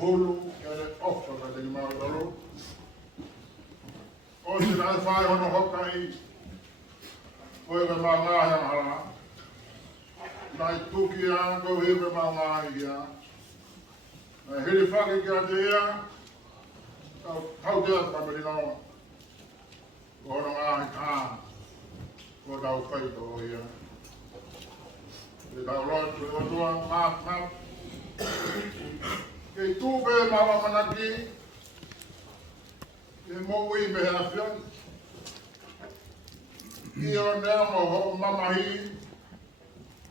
hulu e le ofa ka te Malolo. O te nai whai hono hoka i koe ka maungahi ang hala. Nai tuki a ko hiwe maungahi ia. Nai hiri whaki ki a te ia. Tau te ata pamiri noa. Ko hono ngahi kā. Ko tau whaito o ia. Te tau lotu o tua map. Kei tūpe mawa manaki. Ke moui me hea whian. Ki o nea mo ho mamahi.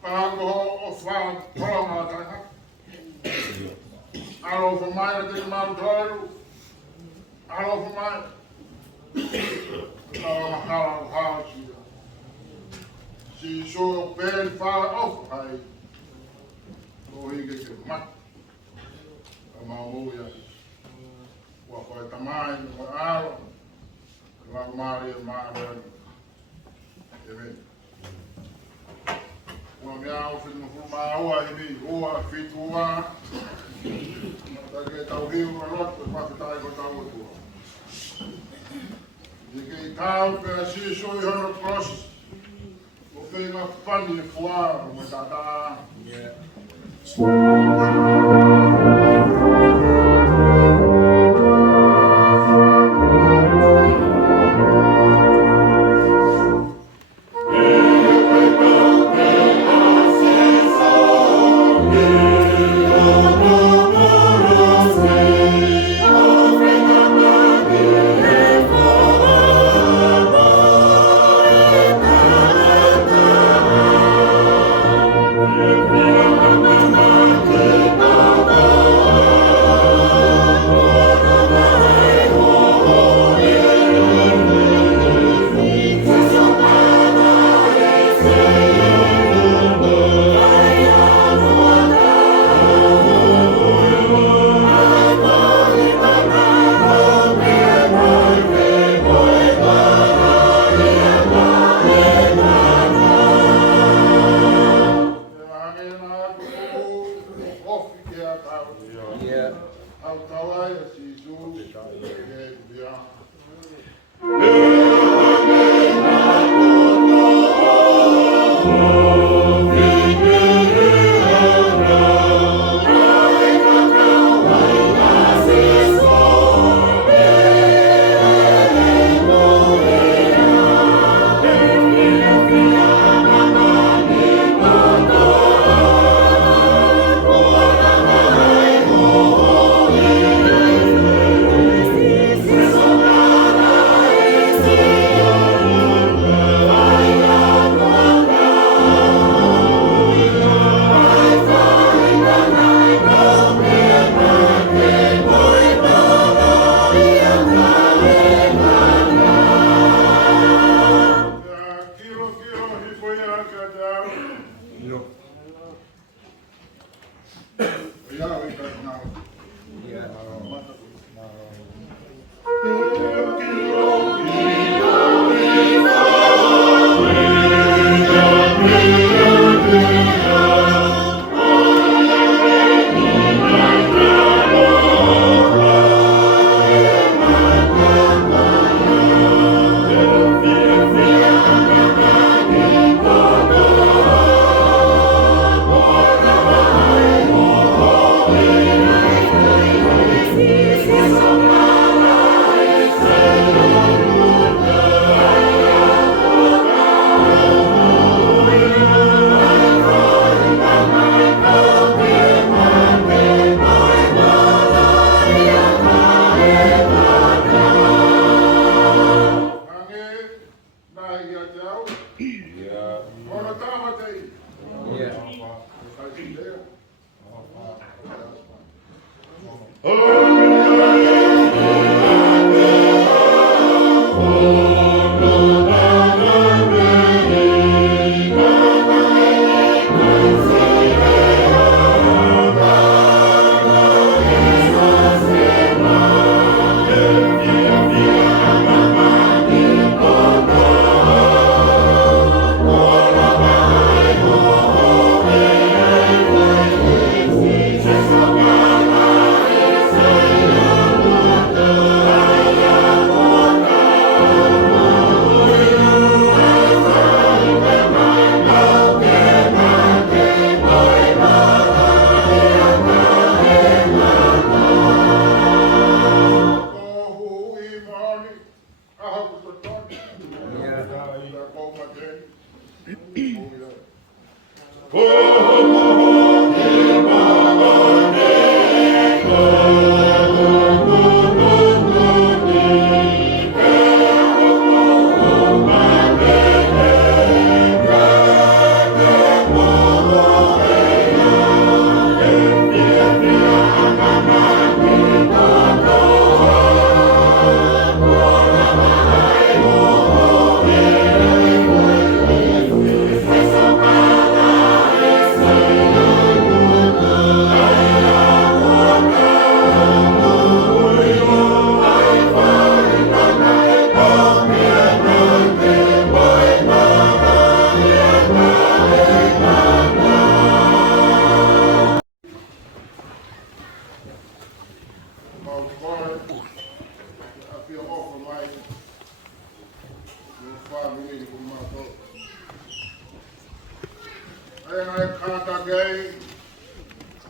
Pahako ho o whaa toa tanga. Alo for mai a te mau toru. Alo for mai. Alo mahala o haa sia. Si so pen whaa of hai. Ko hige ke mat. A mau ia. Wa koe tamai mo alo. La mari e mare. Amen. Wa mea o whinu huma aua i mi. Oa whitua. Take tau hiu a lot, e whakatai ko tau atua. I kei tau pe a siso i hono cross. O whenga pani e fuara mo tata.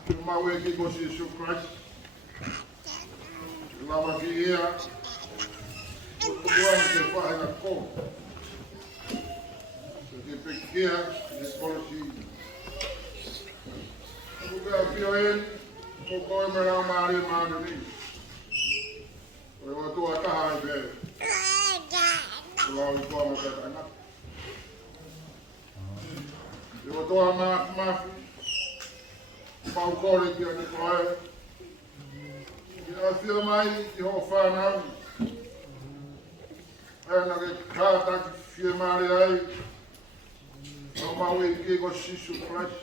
Mawe ki ko Jesus Christ. Lama ki ia. Kutuan ke Vahenga ko. Ke Pekia moe Kuka pioen ko ko me la mari mari. O tu ata be. Lo ko ma ka ana. Yo to ma Pau kore ki ane koe. Ia whia mai ki ho whanau. Ena ke kāta ki whia mare ai. Au mau e ki ko Jesus Christ.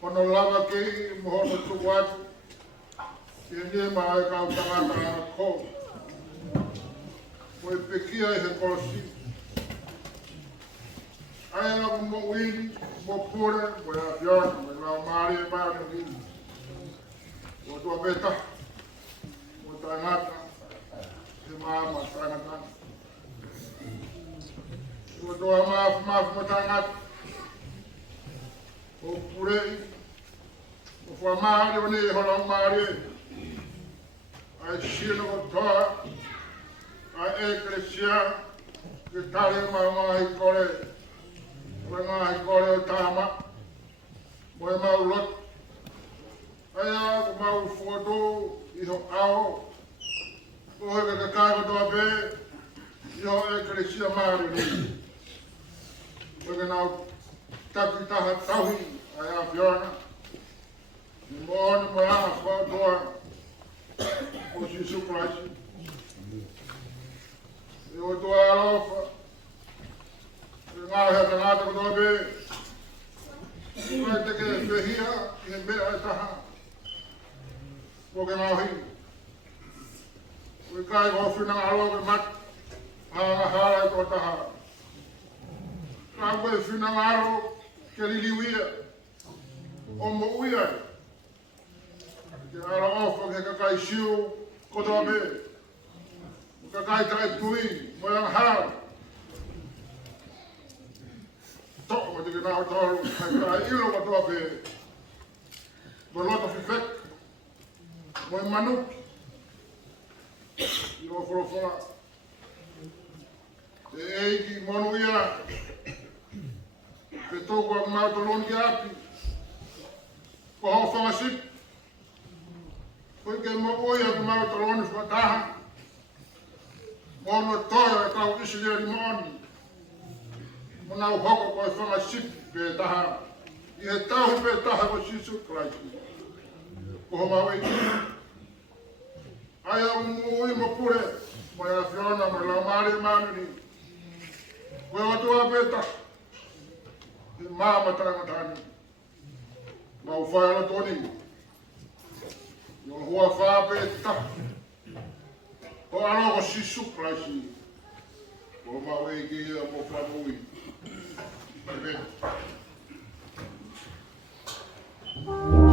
Kono lava ke mohono tuku atu. Ke nie mai kau tangata ana ko. Ko e pekia e he kolosi. Ai ana mo wini. Mo pure, mo la fiona, mo la mari e mari o hini. Mo tua beta, mo tangata, he mama tangata. Mo tua maaf mo tangata. Mo pure, mo fua mari o ne hola mari. Ai sino ko toa, ai eklesia, ke tale mama i kore. Vahenga hai kore o tāma, mo e mau lot. Aia, ko mau whoto, i ho ao. Ko hoi ka kakai ko toa pē, i ho e keresia maari ni. Ko ke nau taki taha tauhi, ai a whiona. Ni mo oni mo anga whautoa, o Jesus Christ. I o toa alofa, ngā hea ka ngāta ko toa pē. Kua te ke whehia, i he mea e taha. Ko ke ngā hi. Kua kai ko whina ngā aloa ke mat. Hanga hara i ko taha. Kā koe whina ngā alo ke liliwia. O mo uia. Ke ara ofa ke kakai siu ko toa pē. Kakai kai tui, mo yang hara. Toko te kena o tolu, kai ilo wa toa pe. Mo lota fifek. Mo e manuki. I o wholofola. Te eiki monu ia. Te toko a Malolo ki api. Ko hau whangasip. Ko ke mo oia ko Malolo whataha. Mono toia e kau isi lea ni mooni. Mona o hoko ko e whangasip pe taha. I he tauhi pe taha ko Jesus Christ. Ko ho mau eiki. Ai au mui mo pure. Mo e a whiona mo lau maare manuri. Ko e watua pe taha. I māma tarangatani. Mau whaela toni. I o hua whaa pe taha. Ko alo ko Jesus Christ. Ko mau eiki ia mo whamui. Amen. Oh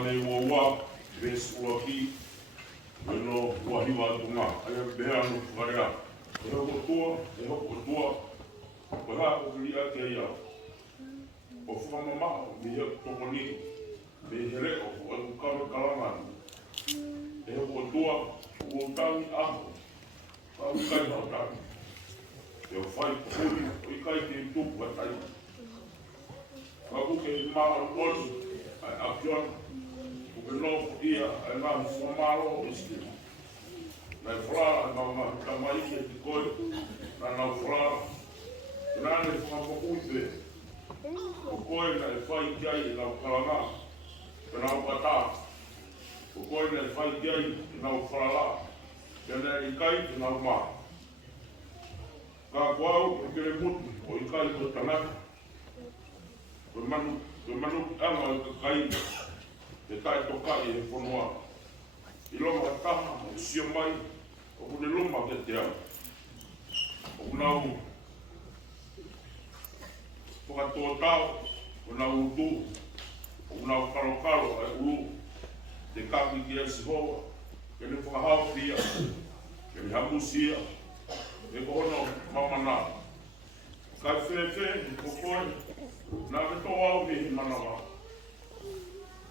me ua ves ua ki no ua hiwa tunga ai bea no wharea e hoko tua ko ha o lia ke ia o whamama mi he tokoni me here o karo kalanga e hoko tua o tangi aho ka ukai no tangi e o whai kuri o ikai te tupu atai ka uke maa o ai apiona no ia ai na formalo isti na fra na tamai ke koi na fra na ne fa po uite o koi na fai kai na kalanga na pata o koi na fai kai na frala na kai na ma ka kwao ke mutu o kai ko tanaka o manu ama kai te tai tokai e whanua. I longa taha, o sia mai, o kune luma ke te au. O kunau, whakatoa tau, o nau utu, o kunau karo ai ulu, te kaki ki esi hoa, ke ne whakahau pia, ke ne hamusia, e kohono mamana. Kai whewhe, i kokoe, nā me tō au me hi manawa.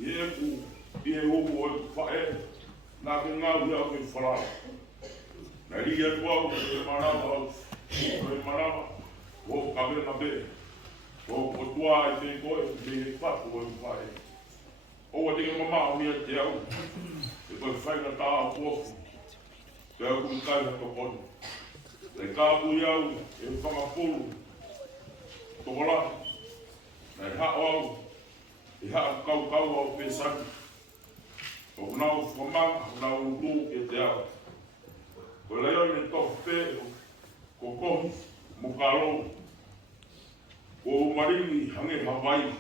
Ie umu o whae, nā ke ngāu hea koe wharau. Nā ria tuau, e manawa au, e manawa, o kawena be, o tua e te koe, me he whatu o whae. O a teke mamao mea te au, e koe whainga tā a pofu, te au koe kai haka ponu. Te kāpui au, e whangapuru, tokolai, nā hao au, i haa kau au pesaki. O kunau whamanga, kunau utu ke te au. Ko leo ni tofu pe, ko kohi, mukaro, ko umaringi hange Hawaii.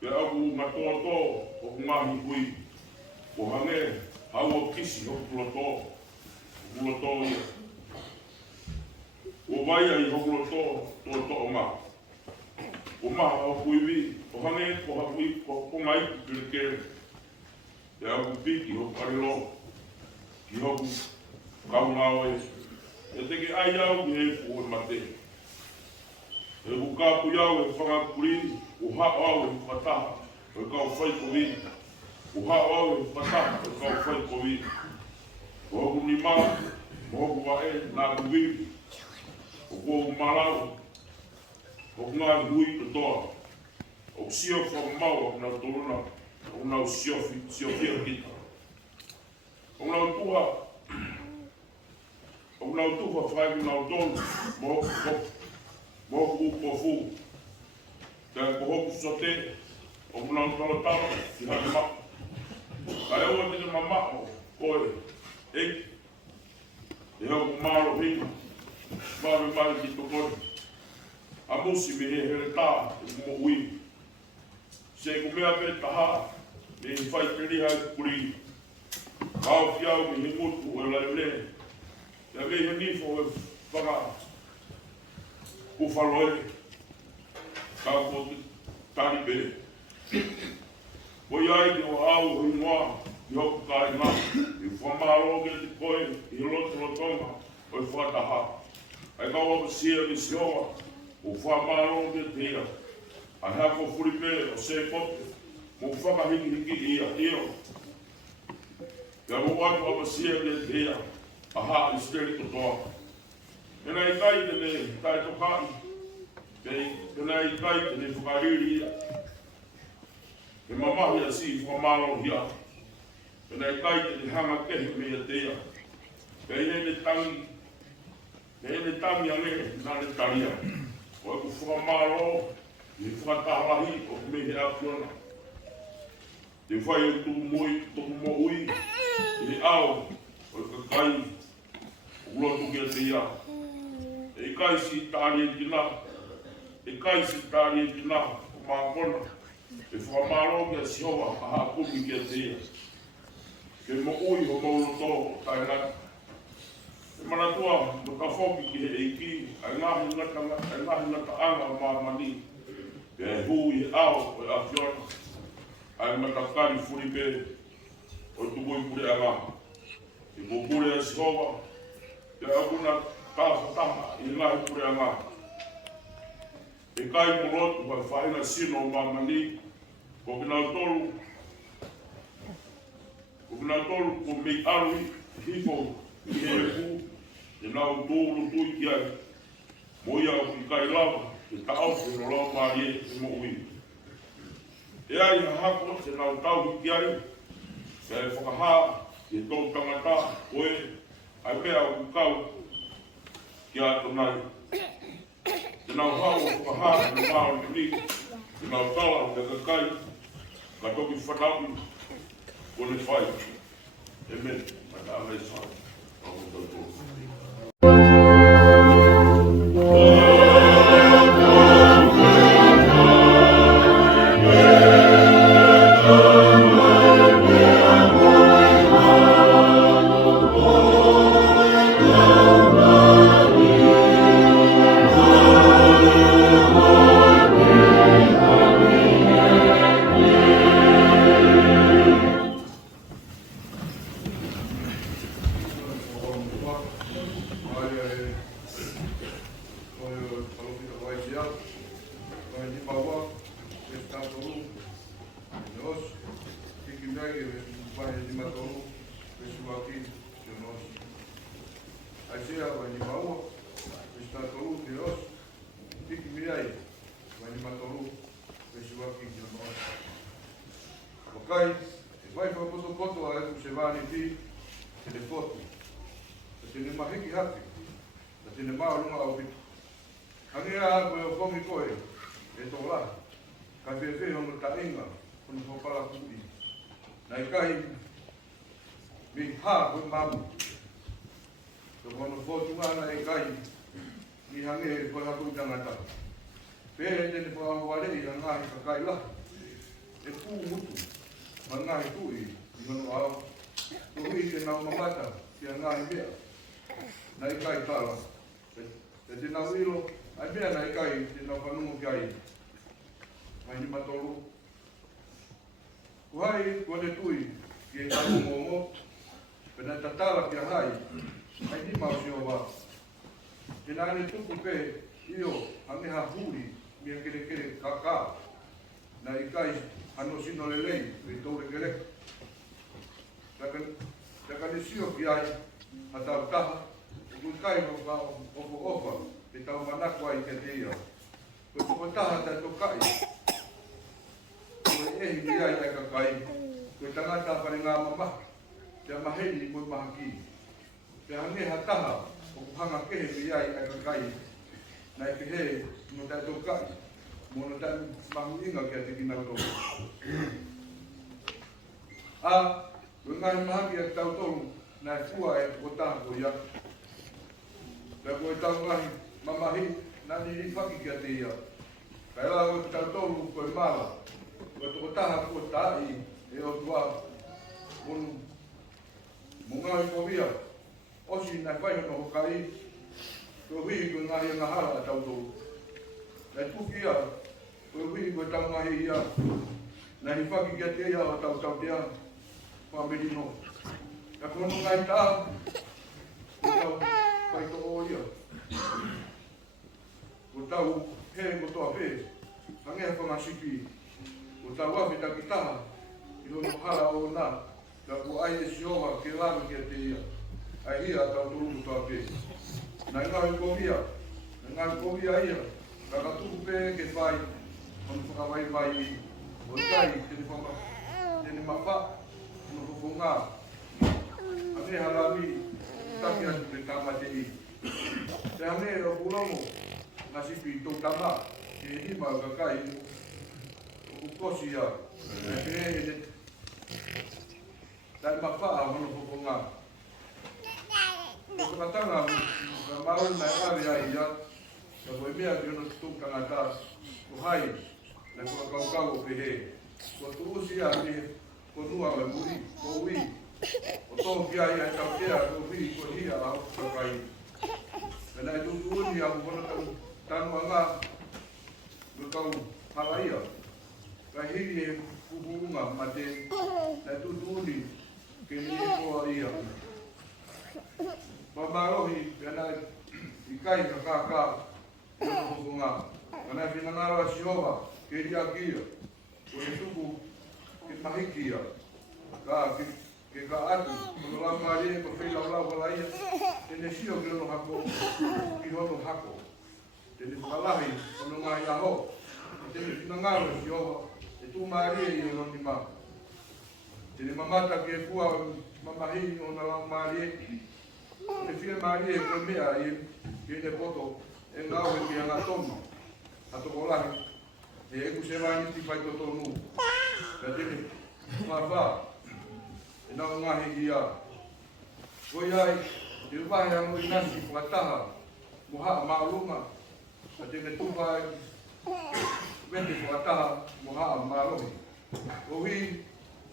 Ke au ngatoto, o kungahi hui. Ko hange haua kisi o kuloto ia. O vaia i hokuloto, to ngā. O maha o kuiwi, o hange ko hakui ko ngai kirikere. Te au piki o karelo, ki hoku kaungao e. E teke ai au ki he o mate. E hukapu iau e whangakuri, o hao au e whataha, o kau whai kowi. O hao au e whataha, o kau whai kowi. O hoku ni maa, o hoku wae, nā kuwi. O kou malau, o ngā hui to toa, o sio whamau na toluna, o nau siofia kita. O nau tuha whaimu nau tolu, mo kupofu. Te kohoku sote, o nau talatala, ki hake mako. Ka ewa tine mamako, koe, eki. E hoku maro hina, mawe mai ki tokoni. A musi me he here tā, e mo ui. Se ko mea me taha, me he whai kiri hai kuri. Kau whiau me he mutu o lai le. Ia me he nifo e whaka ufaloe. Kau ko tari be. Ko iai ki o au hui moa, i hoku kai ngā. I whamaro ke te koe, i lotu rotonga, o i whataha. Ai kau apa sia mi sioa. O whamaro ke tea, a hea ko furipe o se kote, mo whakahiki ia eo. Ia mo watu apasia ke tea, a haa i steri kotoa. Pena i kai tene, tai tokai, pena i kai tene whakariri ia. E mamahi a si whamaro ia. Pena i kai tene hanga kehi mea tea. Pena i ne tangi, ange, nane taria. O e ku whamaro, i whakatarahi o mehe apiona. Te whai o tuku mo ui, i au, o e kakai, o ulotu kia te ia. E kai si tāri e tina, o mākona, e whamaro kia sihoa, a hapumi kia te ia. Ke mo ui o mauloto o tairana. E manatua, mo ka whoki ki he eiki, ai ngahi ngata anga o mamani. E hui e ao o e afiona. ai matakari furi pe o tuko i pure anga i mo pure e sihova te akuna tawhataha i ngā i pure anga e kai morotu vai whainga sino mamani ko kina tolu ko me arui hiko i e ku e nau tōru tui ki ai mo ia ki kai lava e tau e no lau maari e mo ui e ai ha hako se nau tau ki ai se e whakaha e tō tangata koe ai pēa o kau ki a tonai se nau hao o whakaha e mao ni se nau tala o te kakai ka toki whanau ko ne whai Amen. Mata a mei sai. Ako tautou. Kahiri e kuhunga mate na tutuni ke ni koa ia. Mamarohi kana ikai ka kaka na kuhunga. Kana finangara siova ke ia kia. Kone tuku ke mahikia. Ke ka atu. Kono la marie ko whela ula wala ia. Tene sio ke ono hako. Ki hono hako. Tene whalahi kono ngā iaho. Tene finangara siova. E tu marie i ono ni ma. Tene mamata ke fua mamahi o na lau marie. Tene whia marie ko mea i ke ne poto e ngau e ki anga tono. Ato ko lahi. E eku se wani ti whai to tonu. Ka tene mawha. E nau ngahi i a. Koi ai, e wahi ango i nasi whakataha. Moha maaluma. Ka tene tuwhai. Wende whakataha moha maarohi. Ohi,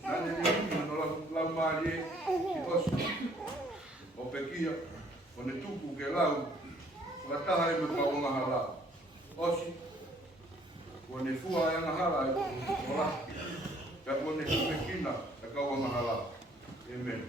nane ni hini no lau marie ki osu. O Pekia, o ne tuku ke lau. Whakataha e me paonga hala. Osi, o ne fua e anga hala e o la. Ka o ne kumekina e kau anga hala. Amen.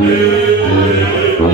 Yeah.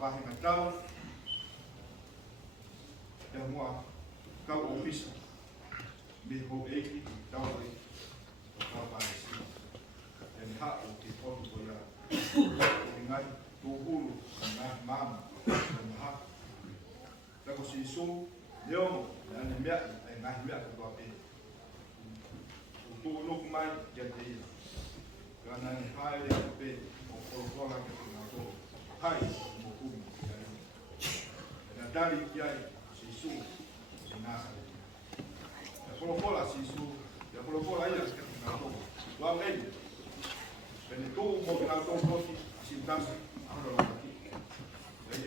Vahenga e moa kau ofisa me ho eiki tawari o kau paesi e ni ha o te potu ko ia o ngai tūhuru ngai mama e ni ha tako si so leo e ane mea e ngai mea katua pe o tū nuku mai kia te ia kana ni haere a pe o korokola ke te ngato hai mo kumi na tari ki ai sisu nasa ya kolokola sisu ya kolokola ia ke na to wa ngai pene to mo na to proti sintasi ando la ki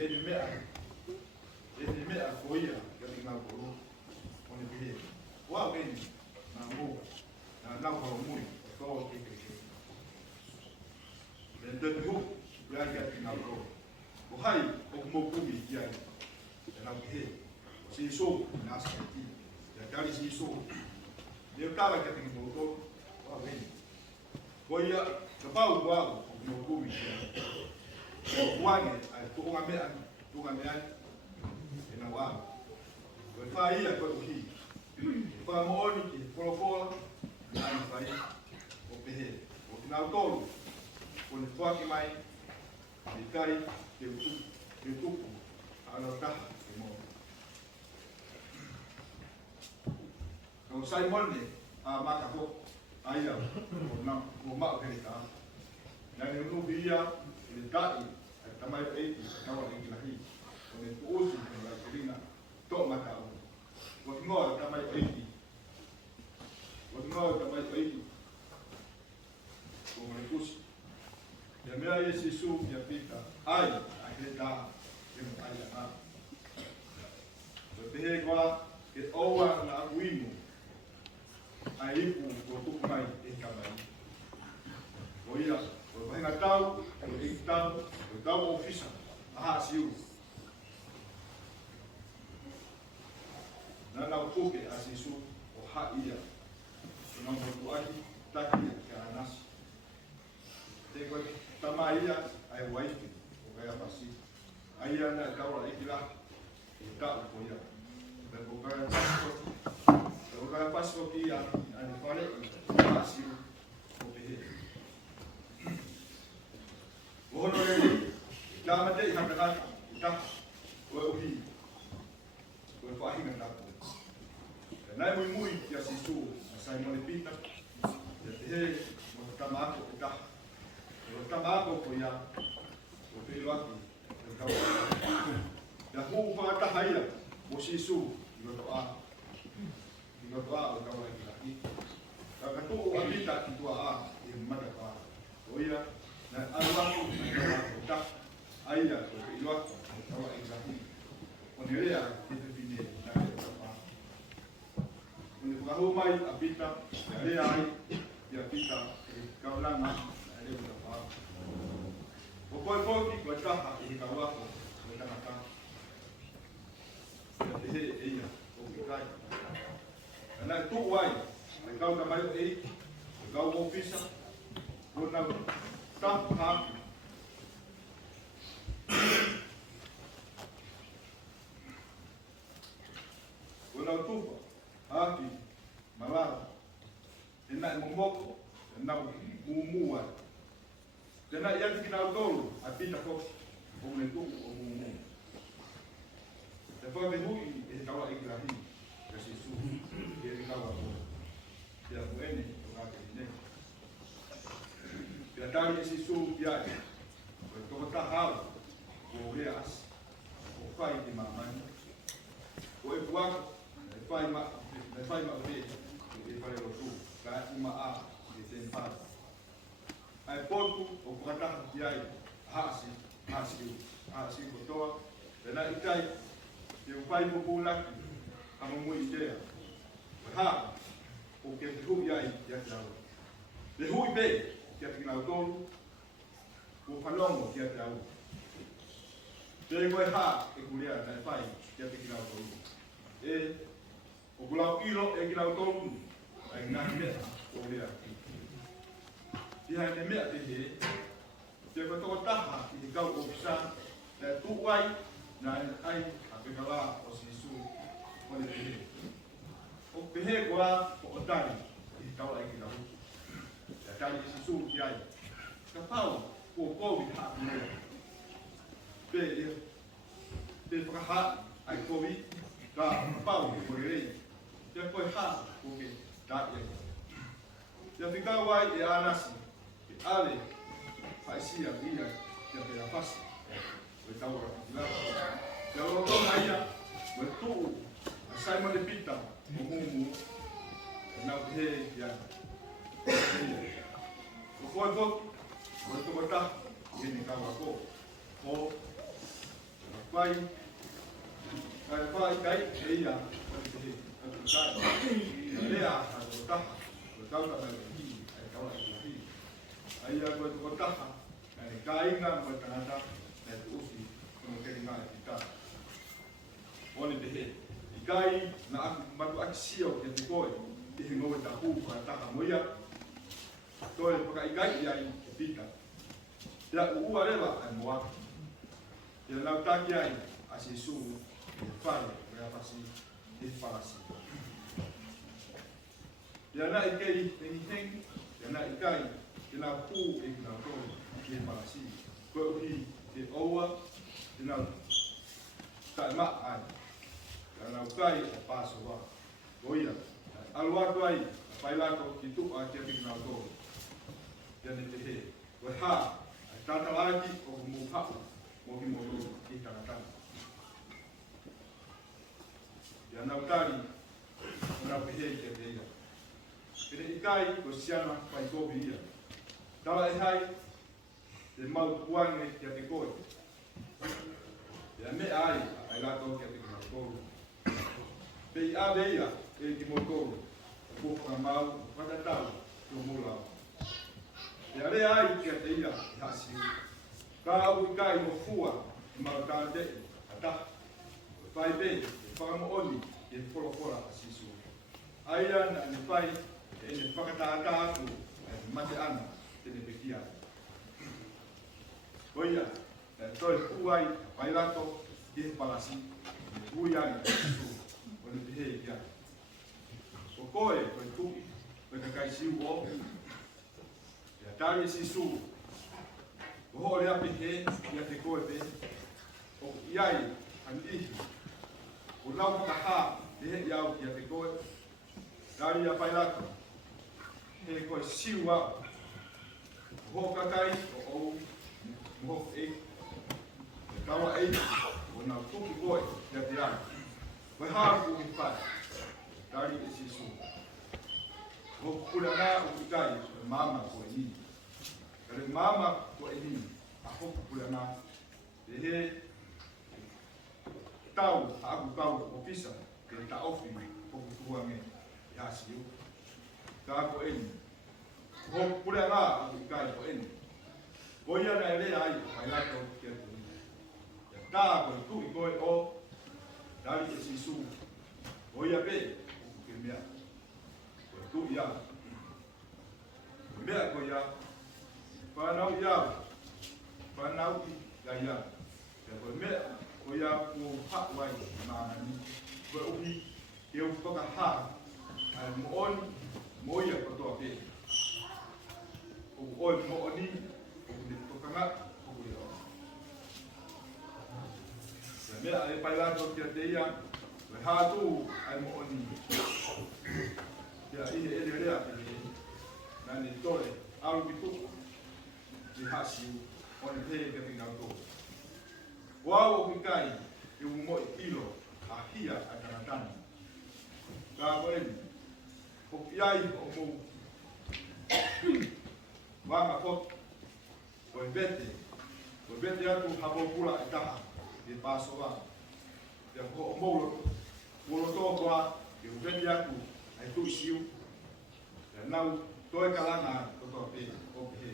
e ni mea koia ke na ko oni bi wa ngai na mo na ko muy to ki ke de tu ya ke na ko o hai o mo kumi ki ai na ke si so na sa ti ya kali siso. Dia tawa ka tingi moto. Wa wen. Koia ka pau wa no kuwi. Wange ai tunga me ai. Ina wa. Ko fa ia ko ki. Fa mo oni ki folo ai fa ia. O pehe. O na tolu. Ko ni fa ki mai. Ni kai te tuku. Ana taha ke mo. Kau Simon ni, maka ko ayah, ko mak kereta. Dan yang tu dia dai, tamai itu, kau lagi lagi. Kau ni usi kau kerina, tok mata aku. Kau tengok tamai itu, kau tengok tamai itu. Kau ni usi. Yang dia Yesus yang pita, ayah kereta, yang ayah nak. Betul kau ke awak nak wimu. Aipu ko tuku mai e kabai. O ia, o Vahenga tau, o tau ofisa, aha siu. Nana upuke asisu o ha ia. O nang motu aki, taki ka anas. Te koe tama ia, ai waipi, o kaya pasi. Aia na kaura ikila, o tau ko ia. Dan o kaya pasi kaya pas kopi yang ada pada masih kopi. Mohon lagi, jangan ada yang dekat, dah, kopi, kopi pahing yang tak. Naik mui ya sisu, saya mau dipinta, jadi mau tambah aku dah, mau tambah aku punya, kopi lagi, dah hu pada hayat, mau sisu, mau doa. Manoa o kau lagi. Kalau tu abita tua yang mana kau. Oh ya, dan Allah tu tak ayah tu iluat kau lagi. Onelia itu bini nak apa. Untuk kau mai abita, ada ai dia abita kau lama ada apa. Pokok kau tak ini kau aku tak nak. Jadi iya, okey. Karena itu wai, kau kembali kau mau pisah, kau nak tak hak. Kau nak tupa, hati, malah, hendak membok, hendak mumuat, hendak yang kita tahu, api tak kau, kau menentu, kau mumu. Tapi behui, kau ikhlas. Kasih suhu, dia dikawal. Dia buat ini, orang ini. Dia tahu isi suhu dia. Kalau tak hal, boleh as, boleh di mana. Boleh buat, boleh mak boleh, boleh rosu, kan mak di tempat. Airport tu, orang tak dia hasil betul. Dan itai, dia upaya popular. Amo mo idea. Ha, o que tu ia ia tau. Le hui be, que atina o tolu. O falongo que atau. Le vai ha, e kulia na fai, que atina o tolu. E o kulau ilo e kila o tolu. Ai na me, o lia. Dia ne me te he. Te ko to taha, i kau o sa, e tu wai na ai a pekala o sisu. O pehe koa o tari i tau ai ki lau. Ya tari i sisu ki ai. Ka pau o kowi ha mea. Pe whakaha ai kowi ka pau i kore rei. Te koe ha o ke tai ai. Te whikau ai e anasi. Ke ale haisia ia te pera pasi. O tau ra ki lau. Te oro aia. O tuu. Sai mo le pita, mumu, na he ya. O foi bota, ele cava ko. Vai kai ia. Lea, bota, bota na hi, ai kau ai. Ai ia bota, ai kai na bota na ta, usi, como que ninguém pita. Olhe de he. kai na aku matu aksia o te koe i he ngoe tapu whakataka moia. Toi paka i kai ai e pita. Ia ua rewa ai moa. Ia nau taki ai a se su e whare rea pasi e wharasi. Ia na i kei tengi tengi, ia na i kai e nau pū e ki nau tō e wharasi. Koe uhi te oua, te nau kai ma ai. Ia nau kai a pāso wā. Oia, alu atu ai, a pai lako ki tu a kia ki nau tō. Ia ne te he, koe hā, ai tata laki o ku mū hapu, mo ki mo tō ki tangatanga. Ia nau tari, o nau pehe kia te ia. Pere i kai ko siana pai kopi ia. Tawa e hai, te mau tuange kia te koe. Ia me ai, ai lato kia te kina koru. Pe i ave ia, e ki mo koru. Kuka mau, whatatau, tō mūlau. Ia re ai kia te ia, i hasi. Ka au i kai mo fua, i mau kāte, ata. Pai pe, e whakamo oni, e whorofora a sisu. Aia na ne pai, e ne whakataata atu, e Mateialona, tene Pekia. Oia, e toi uai, pai lato, ki he palasi, e hui ai, o ne pehe kia. O koe, koe tuki, koe kakai siu o, e atari e sisu, o ho rea pehe, ia te koe pe, o iai, an ihi, o lau whakaha, te he iau kia te koe, Dari a pai lato, he koe siu au, ho kakai o ou, mo e, e kawa e, o nau tuki koe, kia te ai. Koe hāku i pai, dari e sisu. Ho kura ngā o ki kai, o mama koe nini. Kare mama koe nini, a hoku kura ngā, te he, tau, a aku tau o pisa, te ta ofi, hoku tuange. Hasiu, ka ko eni. Ho pura ngā i kai ko eni. Ko ia na ere ai, ai lato kia tu. Ia tā ko i tu i koe o, dari e sisu. Ko ia pe, ke mea. Ko tu ia. Mea ko ia. Whanau ia. Whanau i ia. Ko mea, ko ia ko hawai maanani. Ko uhi, ke u toka haa. Ai moon moia kotoa pe. O oi mooni o ni tokanga o ni o. Se me ai pai lato kia te ia, le hatu ai mooni. Ia i e rea pe na ni tore au ki tu. Ni hasiu o ni te ke tinga to. Wao o ki kai i u mo kilo a hia a tanatani. Ka koeni o iai o mou wanga pot o bete atu habo pula e taha e paso wa e o mou tō koa e o bete atu ai tu siu e nau toi kalanga kotoa pe o pe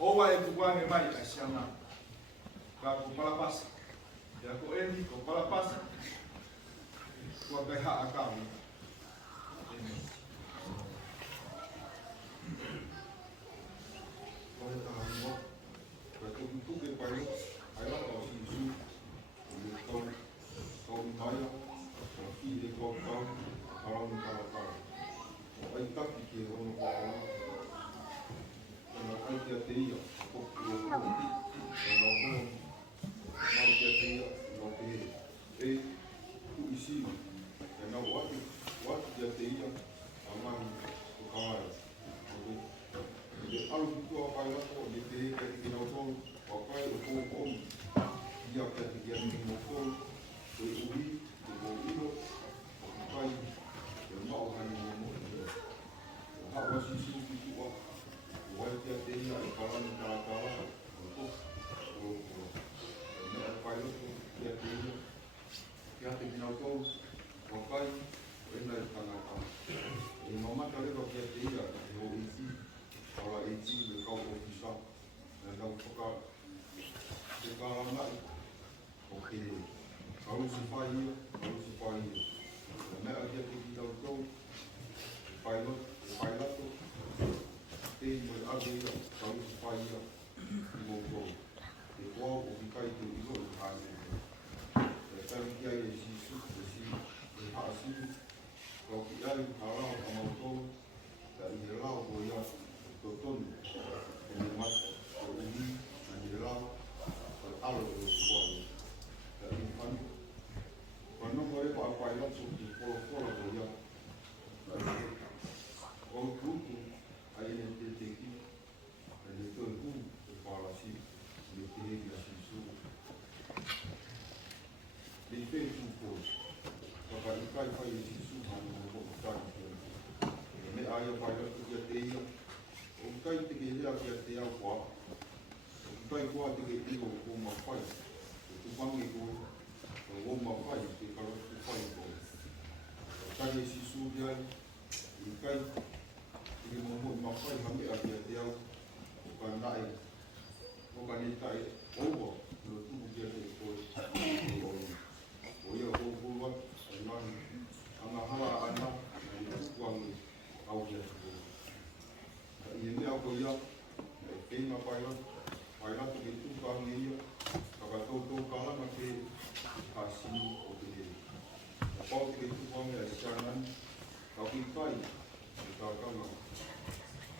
owa e tukuange mai a siana ka ko palapasa e a ko eni ko palapasa kua kai haa akawi kai tu ilo i hane. E kai kia e sisu, e si, e haasi, kau ki ai harao a mautou, ta i he lao o ia, to tonu, e me mata, o umi, na i he lao, o alo o tuai, ta i whanu. Whanongo e ko a pai latu ki polo o ia, o kuku, a i ne te teki, a i ne toi u, e whalasi, me te hegi a sisu. Ni te tuko, kaka i kai pai e sisu, hanu o ko kai te. E me aia pai latu ki a te ia, o kai te ke hea ki a te au kwa, o kai kua te ke io o ma pai, o tupangi ko, o ma pai, te karatu pai ko. O kai e sisu diai, i kai, te ke momo ma pai hame a ki a te au, o ka nae, o ka ne tae, oua, no tuku ki a te koe, o ia o kua, e nani, anga hala ana, e tukuangi, au ki a te koe. Ka i e mea ko ia, e keima pai lato ke tukuangi ia, ka tō kalama ke hasini o te he. O pau te ke tukuangi a sianan, ka ki kai, e tākanga,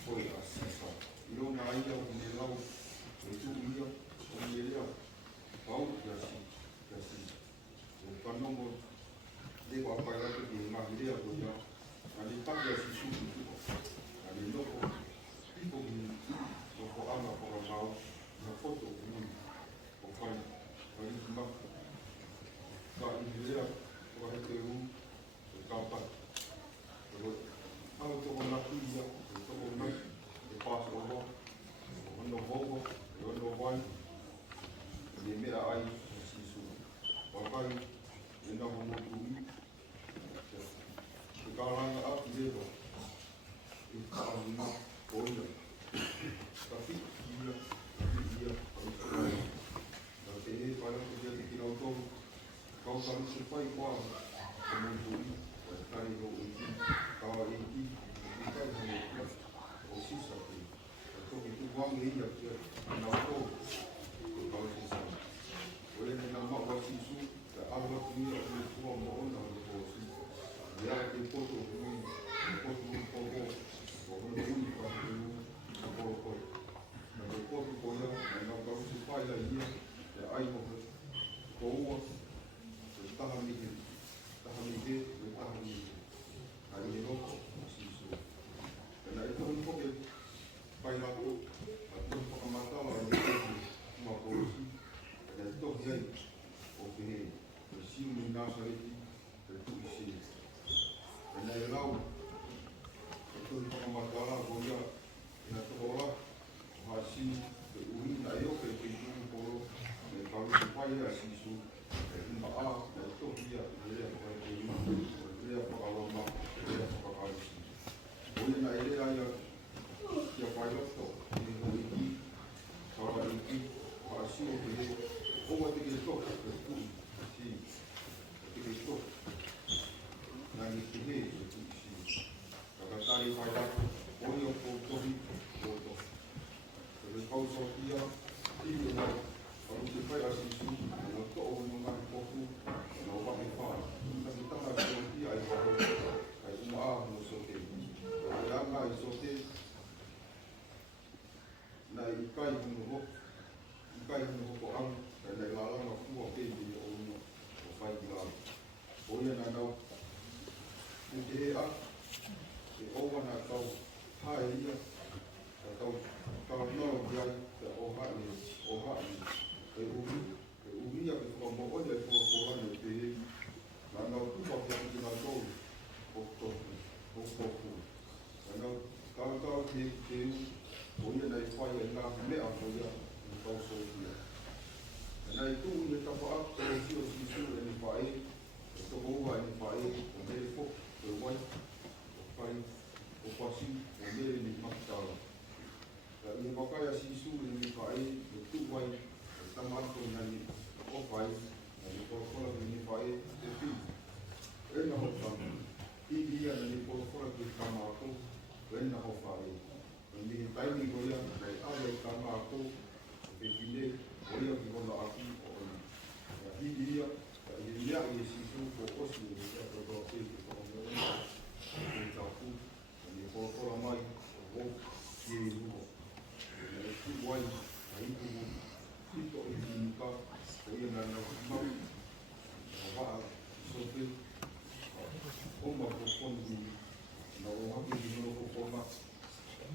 koe a sisa. I rona aia o me lau, e tuku ia, o me rea, pau ki a sisa. O whanongo, te ko a pai lato ki mahi rea ko ia, a le taki a sisu ki tuko, a le loko, pipo ki loko anga whaka mau, na foto o muni, o whai, whai ki maka. Ka i rea, o he te u, e kāpai. Hau toko naku ia, e toko nai, e pāsa o roa, o ono hogo, e ono wai, e me mea ai, e sisu. Wakai, e naho motu i, e kāranga ati rewa, e kāranga o ia. Ka whiki ia, au tukai. Ka te he whairako ia te kirau tōru, kau ka rusu whai kua, o motu i, o e kari o i ki, kawa i ki, i kai hane kia, o sisa ki, e toki tukuangi ia kia, i nā tōru, o kau sisa. O e nā maua sisu, te awa tuia o me tua mo ona o tō si. Ia te poto ui, te poto ui kōko, o hono ui whahiru, o koro koe. Na te poto koia, e nā karusi whaia ia, te aihohe, ko ua, te taha mihe, me taha mihe. A i e roko, a sisu. E nā e tohon koke, pai rako, a tohon whakamatawa e tohi, kuma korosi, e nā tohi ai, o ke he, e siu ni Nasareti, e tui si. E nā e rau, e tohi whakamatawa ko ia, e nā toho la, o ha si, e ui na e oke, e tuku koro, e karusi pai a sisu, e ima a, e tohi ia, e rea pai te ima, e rea whakaloma, e rea whakakarisi. O ina e rea ia, kia pai roto, e ho i ki, kawa i ki, o ha si o ke he, owa te ke toka, e tui, si, te ke toka, nā ni te he, e tui si. Kakatari pai rato, oi o ko tohi, o tohi. E me kausa kia, i te nai, a te pai a sisu, e no to'o no ngai poku, e no wahi whāra. Ka te taha ki o kia ai waho, ai uma a no sote. E anga i sote, nai i kai hunu hoko ang, e nei lalanga kua pendi o una, o whai ki lalo. O ia nā nau, e te he a, e owa nā tau hae ia, ka tau noro ki ai, te o hae, e uri a ke whaka mo oia e whakakorane o te he, nā nau tupa ki ati ki nā tōru, o tōku. Nā nau kākau te u, o ia nei whai e ngā mea ko ia, i kauso kia. E nei tū i e tapa a, te o sisu e ni whae, e toko ua e ni whae, o mere fok, o wai, o kai, o pasi, o mere ni makitara. Ka i e wakai a sisu e ni whae, e tū wai, e tamato nani o whae, e ni korokola ki ni whae, te pi. E na ho tama, i ia na ni korokola ki tamato, e na ho whae. E ni taimi ko ia, e awe tamato, e pine, Oia ki kona aki o ona. Ka hiki ia, ka hiria i sisu ko osi e kia kotoa te ke kona moona. Ke tapu, ka ni kōkora mai, o ho, ki e ruho. E tu wai, ka hiku mo, hito i hinuka, o ia nga nga mau. Ka waa, sote, ka oma ko kondi, na o haki ki nono ko kona.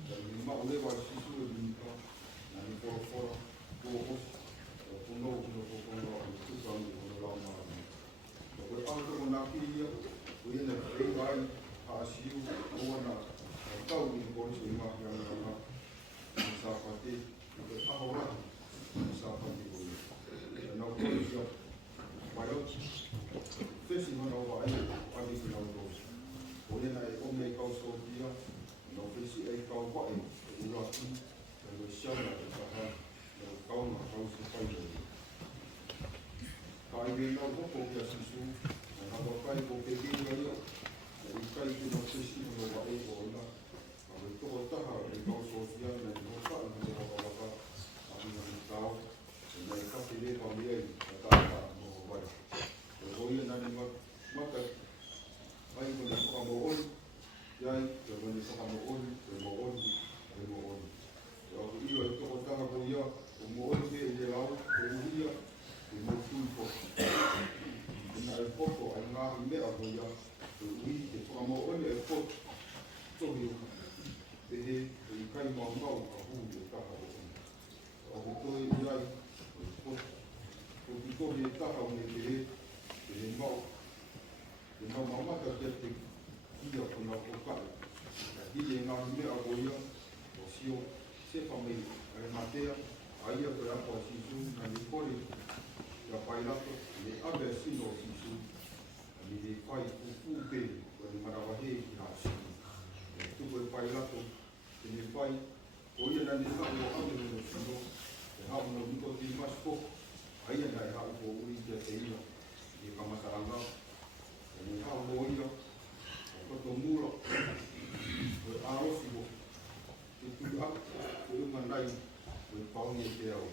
Ka ni mao lewa i sisu e hinuka, na ni kōkora, ko osi. Puno ko kona o tukangi o na lau maami. Ka koe autoko nā kia, ko iena e wai, haasiu, o na tau ni kōriso i mahi ana ana. Ni sāpate, ni koe aho rahi, ni sāpate ko ia. E nau kōrisia, mai o, whesi mana o wa aia, ane ki nau kōrisia. Ko iena e ome i kau sōpia, nau whesi e kau wae, e uraki, e koe siana e kaha, kauna kausi whaidoi. Ka iwe nau hoko kia sisu, na hawa kai ko ke kinga ia, na i kai ki nau tesi no wa e o ina, ka me toko taha e kauso fia na i hoka i no waka waka, a ina ni tau, e na i kapi le pa mea i, a tāka no wai. E hoi na ni mata, mai ko ni whakamo oi, iai, e ko ni whakamo oi, e mo oi, e mo oi. E ako iwa e toko taha ko ia, o mo oi te e lau, e uia, e mo tui poko. E na e poko, ai ngāhi mea ko ia, e ui, e whakamo oi e poko, tohi uka. Te he, e i kai mau mau, a hū e taha o oi. E ako toi iai, e poko. Ko ki tohi e taha o ne te he mau. E mau mamata te te ia ko nā pokai. E hile ngāhi mea ko ia, o sio, se whamei, e matea, aia koe apa sisu, na ni kore, ia pai lato, le abe sino sisu, ni le pai upu pe, koe ni marawahe ki ha sisu. E tuko e pai lato, e le pai, o ia na ni hau o ame no sino, e hau no niko ti masko, aia na e hau ko ui kia te ina, i kamata anga, e ni hau no ia, o koto mura, o e arosi mo, e tui aku, o unga nai, o e paungi e te au.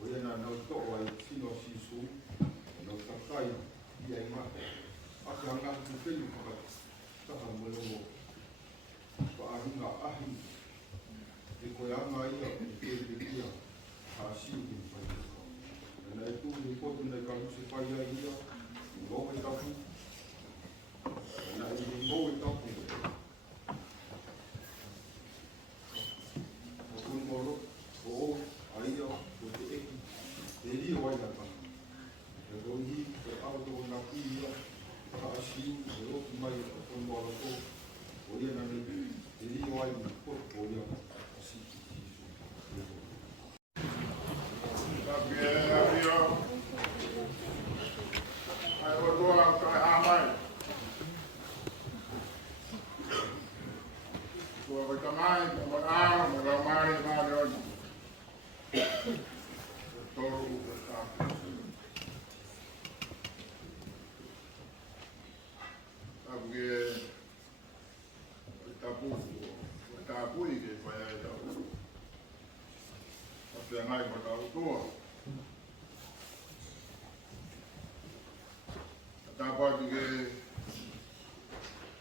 O ia nā nau toa i sino sisu, nau takai i ai mate. Aka ngāti tu whenu whaka taha Malolo. Pa arunga ahi, e koe anga ia i te kia, ha siu ki Faifekau. E nā e tū ni potu nei ka musi pai ai ia, i ngō e tapu. E nā e ngō e tapu. O kūngoro, o aia, o te eki, e rio ai nata. E rohi, e autoko nā kia, ka asiu, e roki mai o tono ala tō, o ia nane, e rio ai nā poto o ia, a siki sisu. Tapi e rio, ai o toa kai hamai. Tua vai tamai, ko mai ao, mai lau mai oni. Toru o tapu. Tapu o tapu i ke whai ai tau. Tapu e ngai ko tau toa. Tapu ati ke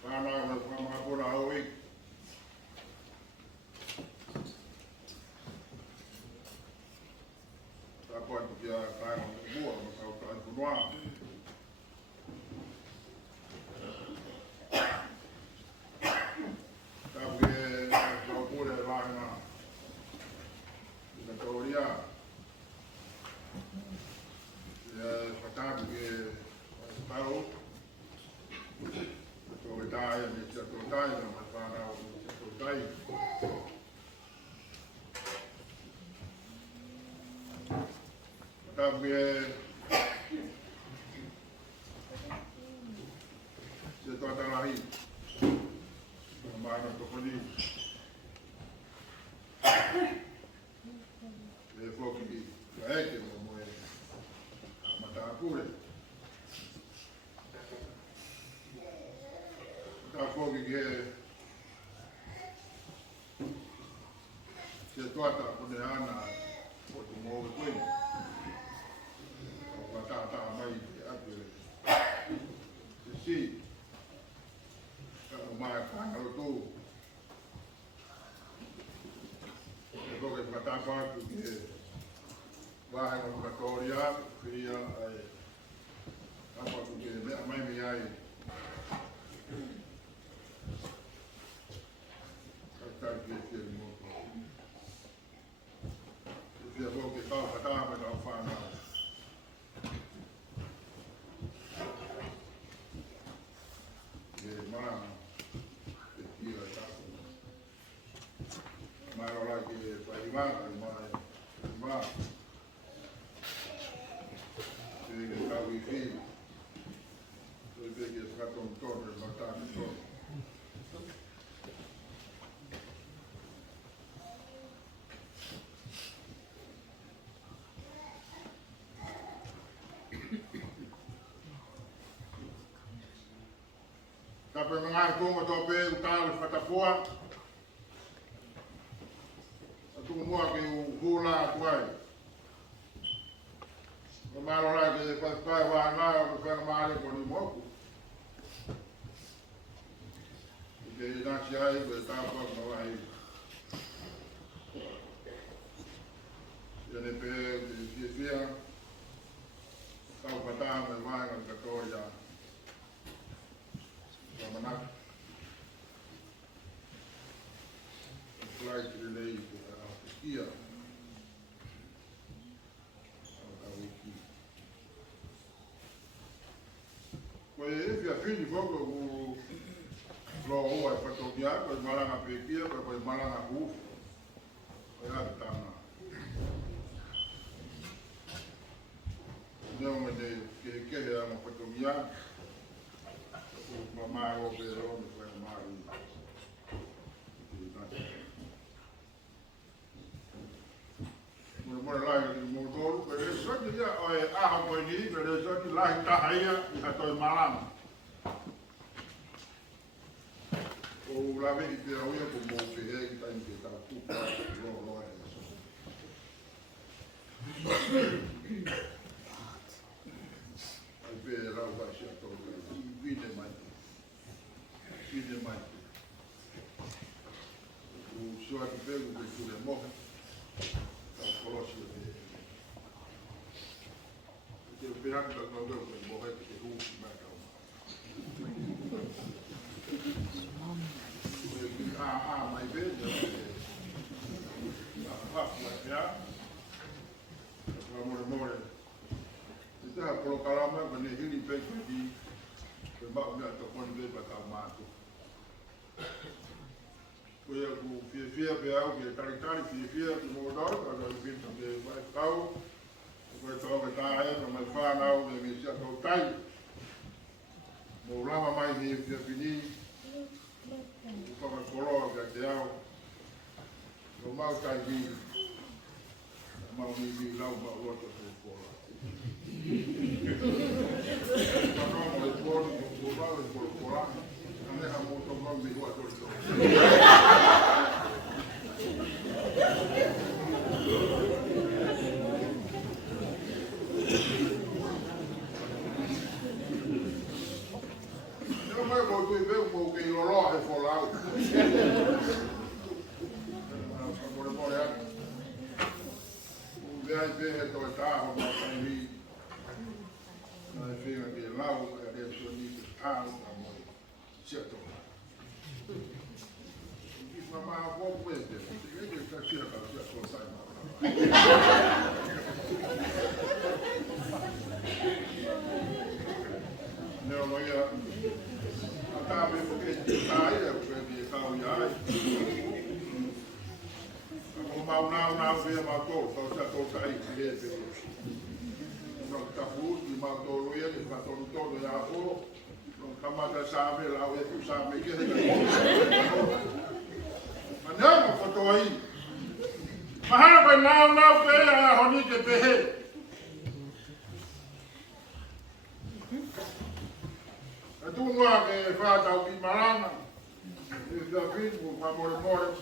whamahapura hau i. Tapuan kia kai o mua, ma kau kai punua. Tapu e kau pure e Vahenga. Ina kauria. E whatapu ke tau. Tau e tāia me tia tau tai, ma whanau me tia tau tai. Tapu e se tuatalahi, mai no tokoni. E whoki ka eke mo e matapure. Ta whoki ke se tuata kune ana o tu mo koe. whakatapa atu ki e Vahenga whakatoria, whia ai tapa atu ki e mea maimi ai. Kai ki e whia ni mōko. E whia mō ke kau whatama kau whanau. Malanga Pekia Manoa ki Faifekau mai Pekia moe Toetuu Pekia moe Toetuu Tapi mengai kongo tope utalo patapua. Atu mua ke hula tuai. Malolo ke paspai wa na ko fa mali ko ni moku. Ke na chiai ko ta pa no ai. Yene pe di fia. Tau patama mai na katoria. Manak like relay Pekia Koe e whia whini whoko ku loa oa e whatokia, koe Malanga Pekia, koe Malanga Huufi, koe Apitanga. Neo me ne kehe ama whatokia, Mamā o pe ro me koe maru. Mora lai ki mo tolu, pe e soti ia o e aha koe ni, pe e soti lai taha ia i hatoi Malanga. O lawe i te au ia ko mo pe e i taini ke tau kupa, lo e so. Ai pe e rau vai si atou ka i vine mai. Vine mai. O sua ki pego pe kule moha. Tau kolosi o te. Te o peraki ka kau kau pe moha te huufi mai kau. Mai vede. Hafu mai pia. More. Kita kalau kalama bani hili pe di sebab dia tak pun be patau matu. Kuya ku fia be au ke kari fia ki mo dor ka da bin be Faifekau. Ko to ka ta ai no me fa na u me sia to tai. Mo lama mai ni fia fini. Ko ka kolo ka te au. No mau tai vi. Mau ni vi lau ma o to ko. Manoa le poli, o vale por colar, não é a moto não me igual todo. Não vai voltar ver o que ele lá é folao. Agora olhar. O viagem é total, mas aí I feel like the law that they should need to pound on my shut up. If my mom walk with them, they just got shit about just one side. No, my I can't be forgetting tired when they call you out. I'm now being my coat, so that's all tight. Non tafu di mautolo ia di fatolo todo ia o non kamata sabe la o tu sabe ke manama foto ai mahara ba now pe a honi ke pehe atu ngwa ke fa ta ki Malanga e da vin mo pa more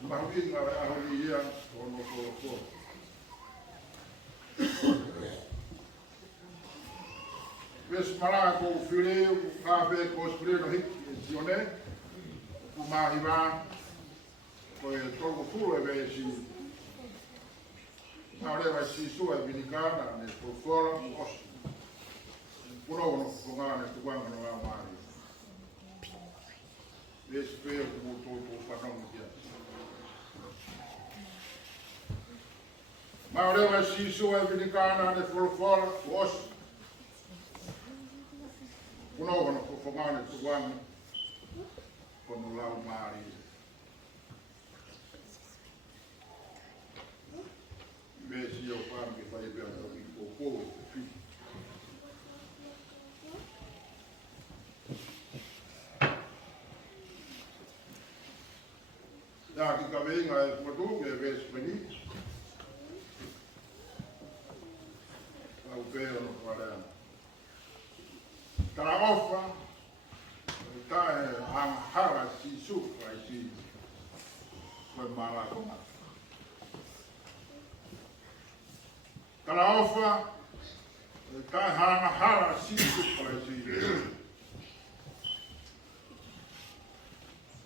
Mahuinga a honi ia ono ko Ves Malanga ko file ka be ko spre no hik sione ku mahiva ko e tolu fulu e vesi. Na ole vai si su e vinikana ne fofola os. Puno no fungana tu kwanga no la mari. Vesi pe ku tu panong dia. Ma ole vai si su e vinikana ne fofola os. Puno no fungana tu kwanga no la mari. Vesi eu falo que faz bem ao povo, filho. Já que acabei na Manoa, é vez bonito. O pelo no quarano. Tá ofa, tá a hara se sufra se foi malagona. Kalaofa, kai hara sisu palesi.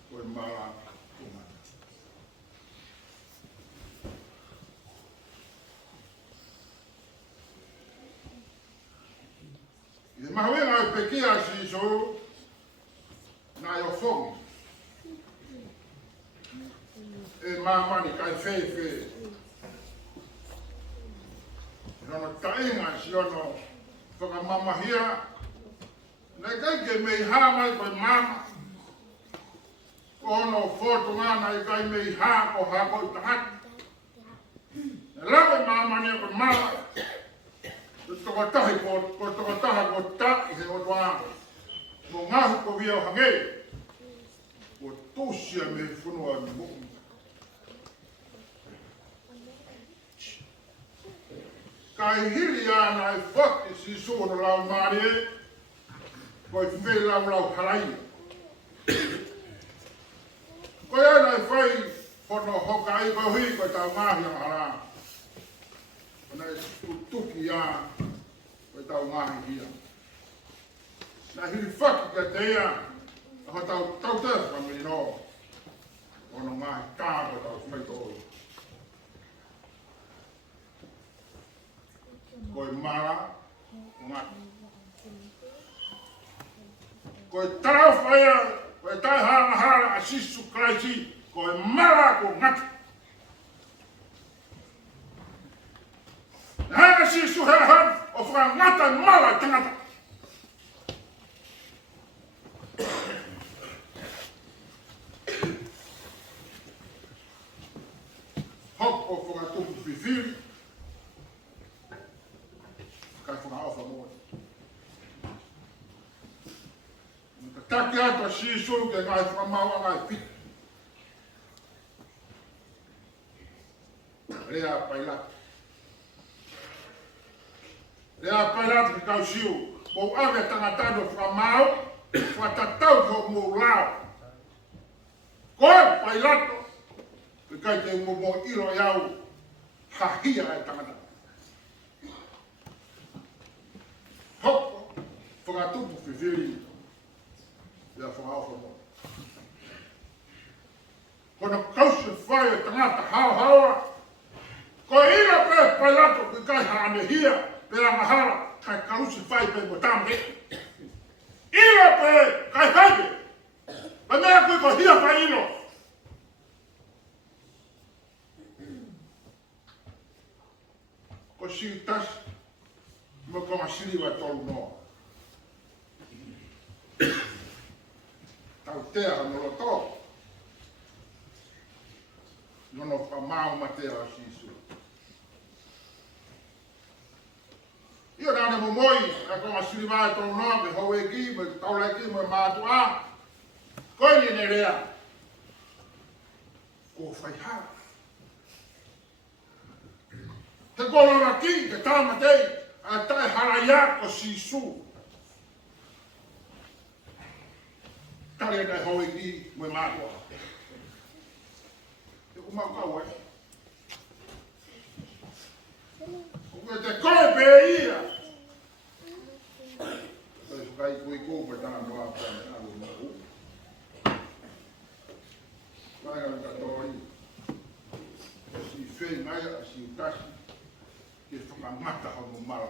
Foi mala kumana. E Vahenga Pekia sisu na yo fogo. E mama ni kai fefe. Nono tainga si ono whakamamahia. Nei kai ke mei haa mai koe mama. Ono foto ngana i kai mei haa ko haa koe tahaki. Lawe mama ni koe mama. Toko tahi ko toko taha ko ta i he otoa. Mo ngahu ko via o hangei. Ko tusia me funua ni muku. Kai hiri ana e whaki si sono lau maari e, koi whei lau harai. Koi ana e whai whono hoka i koi hui koi tau ngahi a hara. Kona e tuki a koi tau ngahi hia. Na hiri whaki ka te ia, a ho tau te whamiri no. Ono ngahi tā koi tau whai toi. Koi mara, ngati. Koi tarau whaia, koi tai hara a sisu kraisi, koi mara ko ngati. Hanga sisu herahan, o whaka ngata mara tangata. Hop o whaka tupu whiwhiri, kai whakaofa moe. Taki ato si suru ke ngai whakamaua ngai pita. Rea pailata. Rea pailata ki kau siu. Mou ave tangatano whakamau, whatatau ko mou lao. Koe pailato, ki kai te mo iro iau, hahia e tangatano. Hoko, whakatupu whiwhiri, ia whakaofa mo. Kona kausi whai e tangata hao-haua, ko ina pe pailato ki kai haanehia, pe angahara, kai kausi whai pe mo tamre. Ina pe kai haipe, pa mea kui ko hia whai ino. Ko si tas, mo kama siri wa tolu noa. Tau tea no to. No pa mau Mateialona sisu. Io dane mo moi, a kama siri wa tolu noa, me hoe ki, me taule ki, me mātua. Koe ni nerea. Ko whai hara. Te kolora ki, te tāmatei, a tai haraya ko sisu. Tare nei hoi ki mo mātua. Te kumau kau e. Koe te koe pe ia. Te sukai kui kūpa tāna noa pāne alu mau. Vai a toi. Si fei mai a si tasi. Ke whakamata hono mara.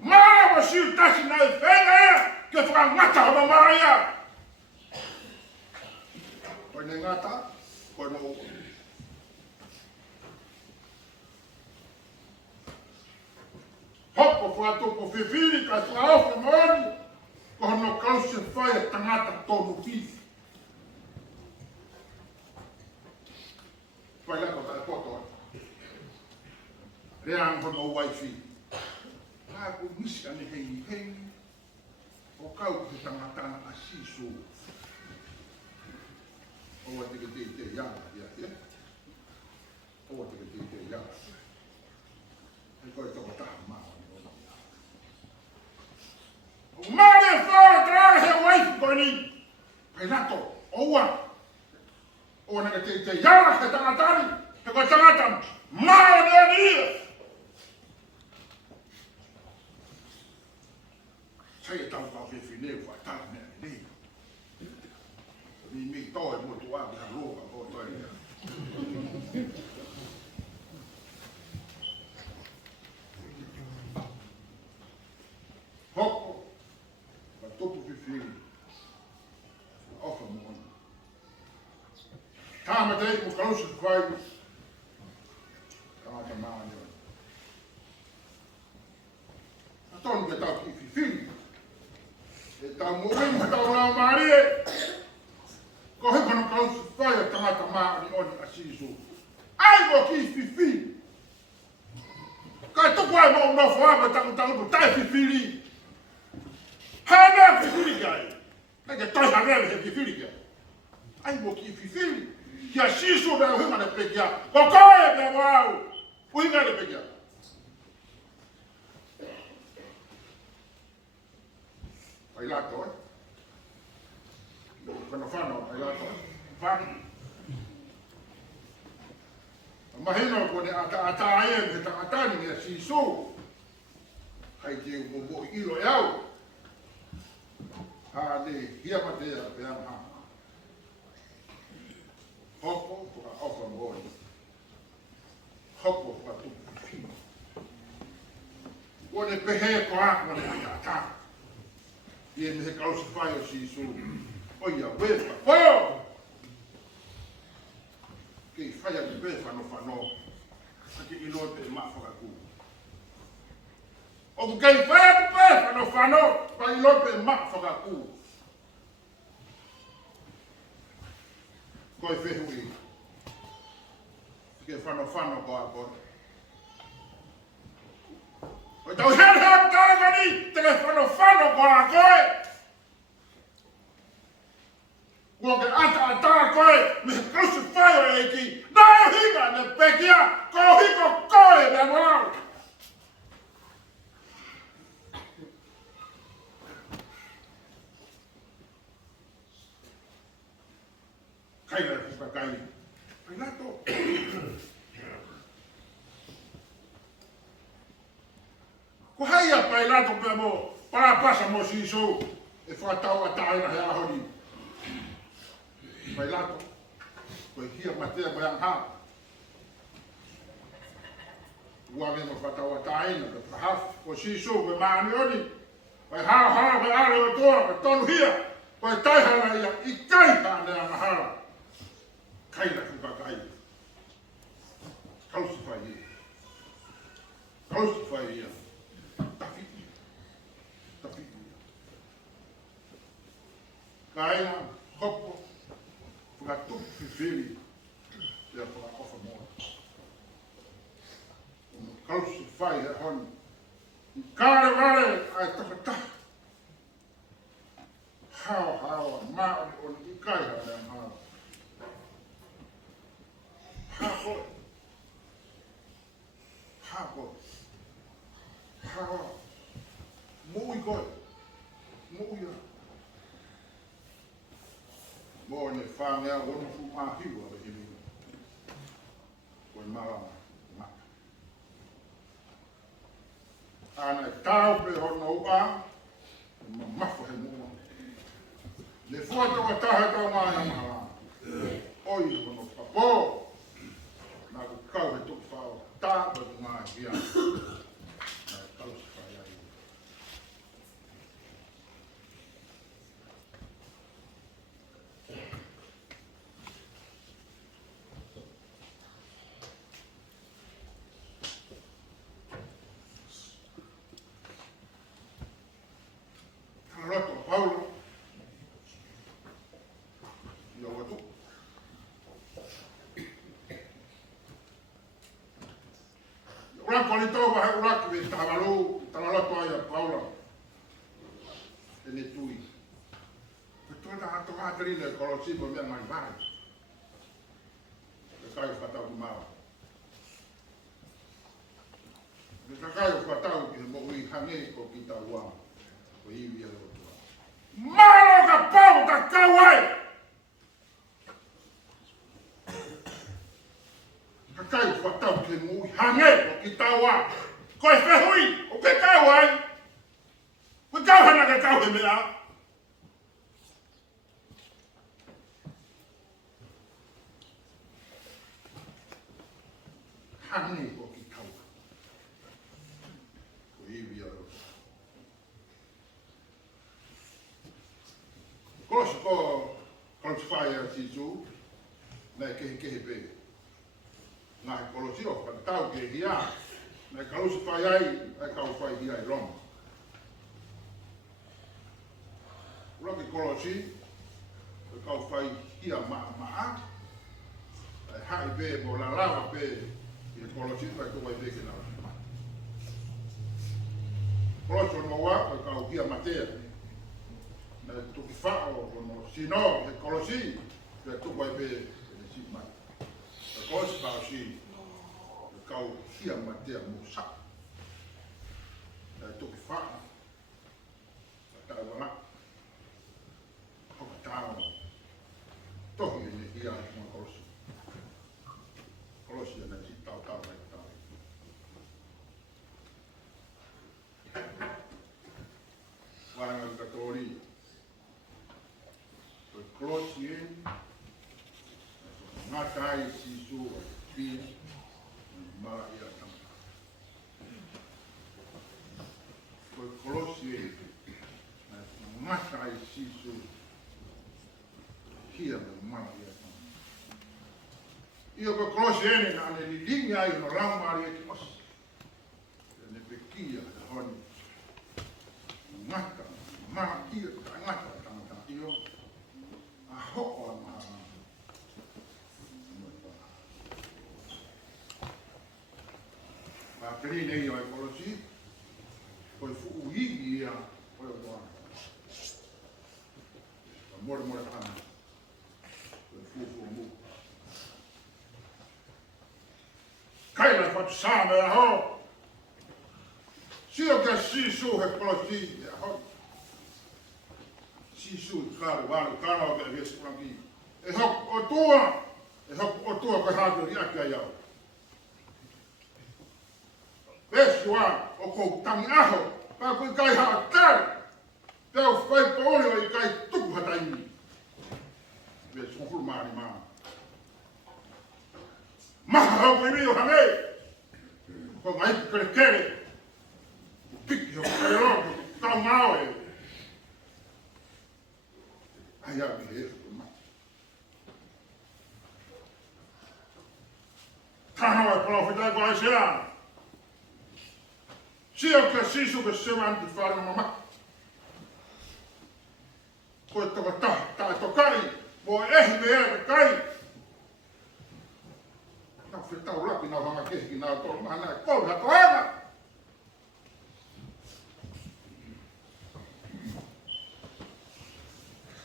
Mara wa si tasi nai fei mai ke whakamata hono mara ia. Koe ne ngata, koe no oko. Hoko whatopo whiwhiri ka whaofa maoni. Ko hono kausi whai a tangata tonu whiwhi. Whai lako kai poto. Reang hono waifi. Haa ko misi ane hei hei. O kau ki tangatana a siso. Owa teke te yanga ia. Owa teke te yanga. Hei koe toko taha maa. O mare whaara tara he waifi koe ni. Pai nato, oua. Owa naka te yanga he tangatani. He koe tangata maa ni ani ia. Sai e tau kau whiwhi neu wha tala mea ni nei. Mi toe mo tu abi ha roka o toe mea. Hoko, ka topu whiwhiri. Ofa mo ona. Tāma tei mo kausi kwai. Tāma maa ni ona. A tonu ke tau ki whiwhiri. E tau moe mo tau rao maari e. Ko he kono kausi whai a tangata maa ni oni a siso. Ai mo ki whiwhi. Kai tuku ai mo unofo ama tangu po tai whiwhiri. Hana whiwhiri kai. Kai ke toi harewe he whiwhiri kai. Ai mo ki whiwhiri. Ki a siso bea uhinga ne Pekia. Ko koe bea wau. Uhinga ne Pekia. Ai lato, Quando fanno, ai lato, fanno. Mahino ko ne ata e te atani e si so. Kai te mo ilo e au. Ha ne hia matea pe am ha. Hoko ko a ofa mo. Hoko ko tu. Ko ne pehe ko a ko ne ata. Ie me he kausi whai o si so. Oia, wefa, whao! Kei whaia ni wefa no whanau. Ake ilo te maa whakaku. O kei whaia ni wefa no whanau. Pa ilo te maa whakaku. Koe whehui. Kei whanau ko a kore. O tau hea tāngani. Te whanau ko a koe. Ko ke ata koe, me kausi whai o eki, nā hinga ne Pekia, ko hiko koe me mau. Kai rai kuka kai, kai nato. Ko haia pai lato pe mo, para pasa mo siso, e whakatau a taina he ahori. Pai lato, koe hia matea mai angha. Ua me mo whatau a taina, ka whahaf, ko siso, koe maani oni. Koe hao, koe are o toa, koe tonu hia. Koe taihara ia, i kai hane a mahara. Kai na kuka kai. Kausi whai ia. Kausi whai ia. Tawhiti. Tawhiti ia. Kaina, hopo. Para tudo viver e para ofa mo. O kausi fai a hon. Kare vale ai takata. How ma on ikai ha ha. How mo i go. Mo ia. Mo ne whāngia wonu fu mahiwa le hini. Koe Malanga ma. Ana tau pe hono ua, ma mafo he mua. Le fuata wa tahe tau ngāia mahala. oi hono papo. Na ku kau he tuku whao tā pa ngā hia. Na tau se whai ai. Roto Paulo. Ia watu. Ora ko ni tau wa ora ki ta valo, ta roto ia Paulo. Ele tui. Ko ta to ha tri le ko si mo me mai vai. Le kai fa ta ma. Le kai fa ta ki mo wi hane ko ki ta wa. Ko i via lo. Malo ka pau ka kawai. Ka kai fa ta ki mo hane ko ki ta wa. Ko e fe hui o ke kawai. Ko ka hana ka kawai me la. Hane ko ki ta wa. Ko i via lo. Ko se fai a tisu, na ke pe. Na ko si o pa tau ke hia. Na ka se fai ai, ka fai hia i Roma. Ro ke ko si, ka fai hia ma. Hai pe mo la lava pe, e ko si pa ko vai pe ke na. Ko so no wa ka hia Mateialona. Tu ki whao no sino he kolosi ke tu vai pe e si mai. E kolosi pao si kau hia matea musa. E tu ki whao ta wala. Hoka tau tohi e ne hia e kua kolosi. Kolosi e ne si tau vai tau. Vahenga katori. Closien, Matai Sisu, Pia, Malanga Huufi. Closien, Matai Sisu, Pia, Malanga Huufi. Io con Closien, nelle linee hai una ramma che mas, ne Pekia moe Ngata, ma ia ngata tangata io. Ho'o ma. Ma kri nei o ekologi. Poi fu uigi a poi o. Mor ana. Poi fu mu. Kai la fa same ho. Si o che si su ekologi ho. Sisu karo walo karo ke ves planki e hok o tua ko hado ri aka ya ves wa o ko tangi aho pa ko kai ha tar te o fai polo i kai tu hatai ves ko ful mari ma ha ko mi o hame ko mai kere pik yo kero ta mawe ai a me ma tano e profeta qua sia sia che si su che se man di fare mamma questo che ta toccai vuoi me kai no fetta ora qui no ma che na to ma na ko la toga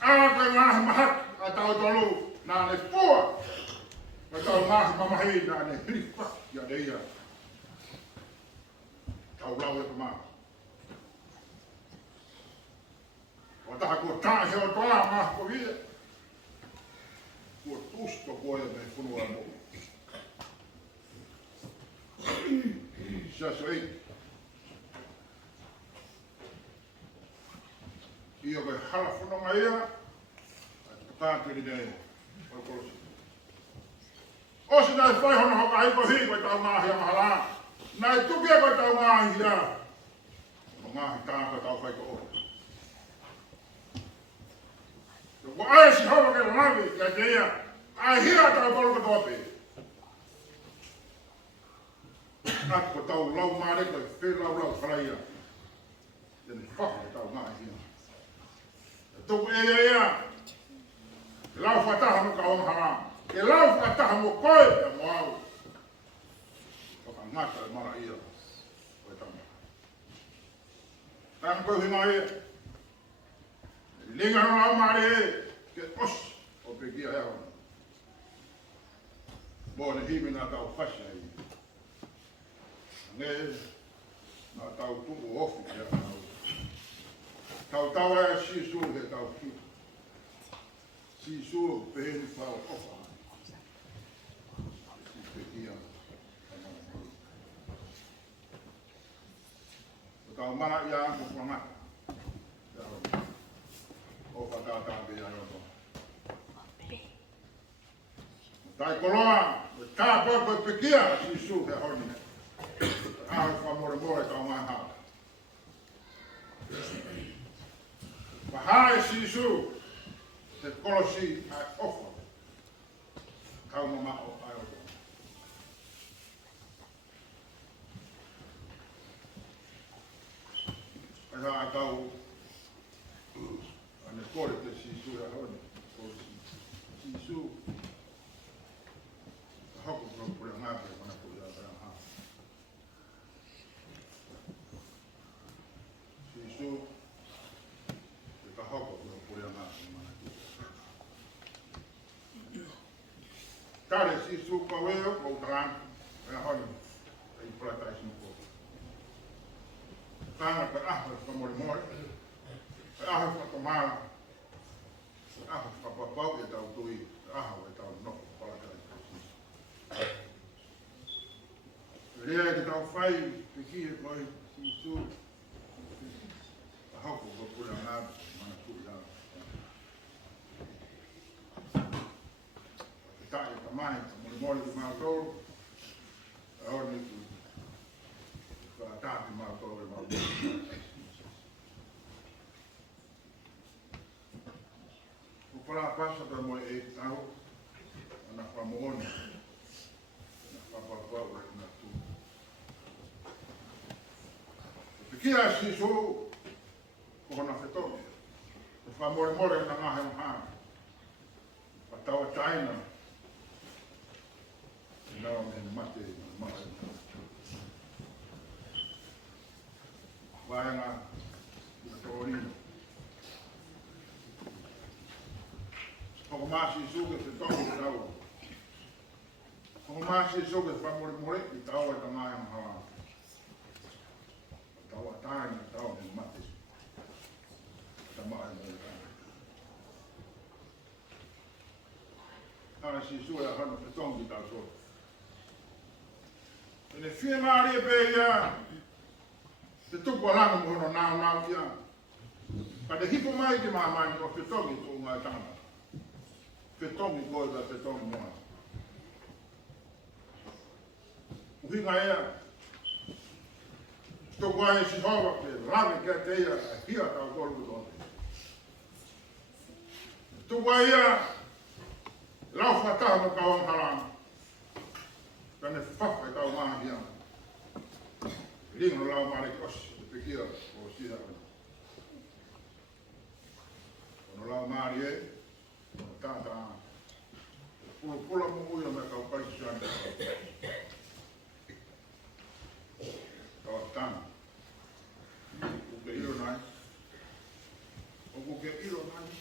Aga mahat atau tolu na ne pua atau mama hei na ne hrifa ya deia tau lau e ma o ta ko ta he o tola ma ko vi ko tusto ko e me funu amo já sei io che hala funu mai tanto di dei qualcosa O si nai whai hono hoka hiko hi koe tau ngahi a mahala. Nai tukia koe tau ngahi ia. O ngahi tāna koe tau whai ko o. Ko ai si hono ke lawi kia te ia. Ai hia tau kolo ko tope. Nāt ko tau lau maare koe whi lau whalaia. Tene whaka tau ngahi ia. Tuku ia. Ke lau whataha mo ka o mahala. Ke lau whataha mo koe e mo au. Whaka ngata e mara ia. Koe tama. Tanga koe hima ia. Linga no lau maare e. Ke os o Pekia ea hona. Mo ne himi nā tau whasha i. Nge, nā tau tuku ofi kia tau. Tau tau ea sisu he tau ki. Sisu peheni whao ofa. Pekia. Tau mana ia anko whangata. Ofa tātā be ia roto. Tai koloa, tā koe koe Pekia sisu he honi. Aho whamore more tau mai hao. Wahai sisu, te kolosi ai ofa. Kau mama o ai oto. Ai haa tau, ane kore te sisu he honi. Sisu, hoko kuro pure ngape mana pure a ha. Sisu te hoko kuro pure ngape mana pure. Kare sisu kaweo ko tran e honi e plata isi ko. Tanga ka ahwa ka mori mori. E ahwa ka tomala. E ahwa ka papau e tau tui. Ahwa e tau no palaka. Rea que tau whai, Pekia koe, sisu. Hoko ko pura ngā, mana kuri hau. Te tae ka mai, ka mori mori ki Malolo. E honi ku, ka tāti Malolo e Malolo. Ko para pasa ka moe e tau, ana whamooni. Papapau e na tu. Pekia sisu ko hona whetoni. E whamore more na ngahe o hana. Patawa taina. E nao me mate na mahe. Vahenga na toorina. Hoko maa sisu ke whetoni e rau. Ko masi soge whamore more i tau e ka mai mahala. Tau a tāi ni tau ni mate. Ta mai mo e tāi. Tāna si sue a hana petongi tau so. Tene whia maari e pe ia. Te tuku alanga mo hono nao ia. Ka te hipo mai ki mamani o petongi tō ngai tāna. Petongi koe ka petongi moa. Uhinga ea, tōku ai si hoa ke lawe kia te ia, a hia tau kolu kutone. Tōku ai ea, lau whataha mo kawang haranga. Kane whaka e tau maha hia. Ringo lau mare kosi, te Pekia o sira. Ono lau mare e, ono tātā. Pula mo uia me kau kaisi suane. Tana. O que iro nai. O que iro nai.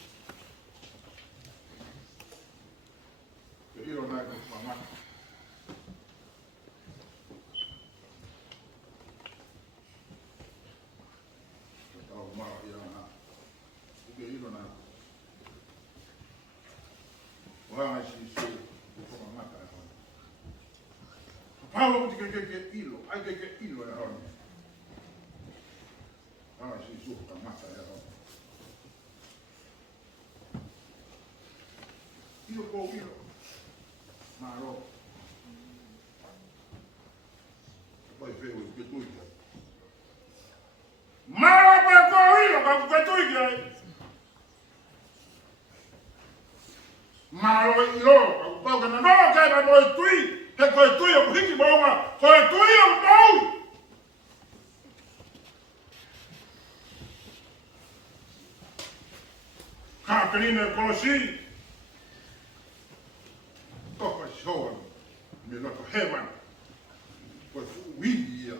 Que iro nai ko mamata. Tau mara ira na. O que iro nai. Wanga si su ko mamata e hon. Paulo ke ilo, ai ke ilo e hon. Ah, si su ka mata e hon. Ilo ko ilo. Maro. Malo i lo, pau ka no ka ba mo tui, he ko tui o hiki mo ma, ko tui o mo. Ka kalina ko si. To pa show me lo ko heaven. Ko wi ya.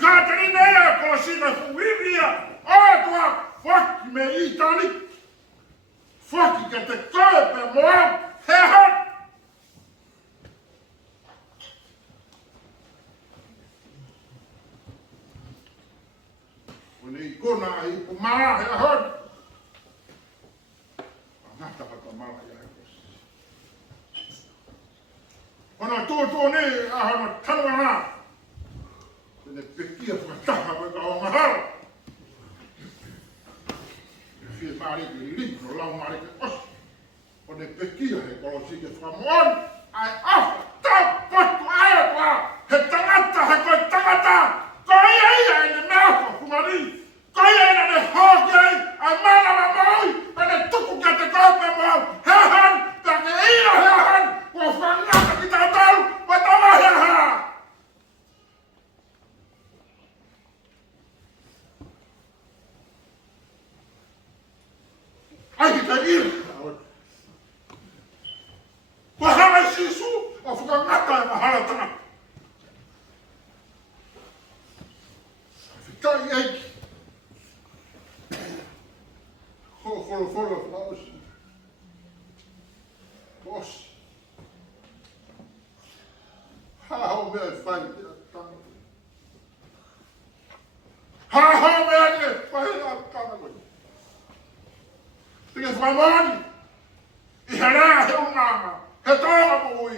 Ka kalina ko si na wi ya. Ah, toi, fuck me itali. Fuck que te coe pe mo. Heaven. Ni kona I kumara he hon. Ngata pa mala ya he. Ona tu ni ahana tanwana. Ne pekia fa ta ha ba o mahara. Fi mari ki libro la mari ki os. Ona pekia he ko si ke fa mon. Ai af ta patu ai kwa. He tangata he ko tangata. Ko ia ni me ko kumari. Kaya na ne hoge, a mala ma moi, a ne tuku ka te kope mo, hehan, ta ke ira hehan, ko whanga ka ki tātou, pa tama heha. Ai ki te ira, wahara sisu, a whakangata e mahara tana. Whitai eiki. Follow, flowers. Boss. How may I find that tongue? How may I find that tongue? Think it's my money. Ihara, he unama. He toga mo ui.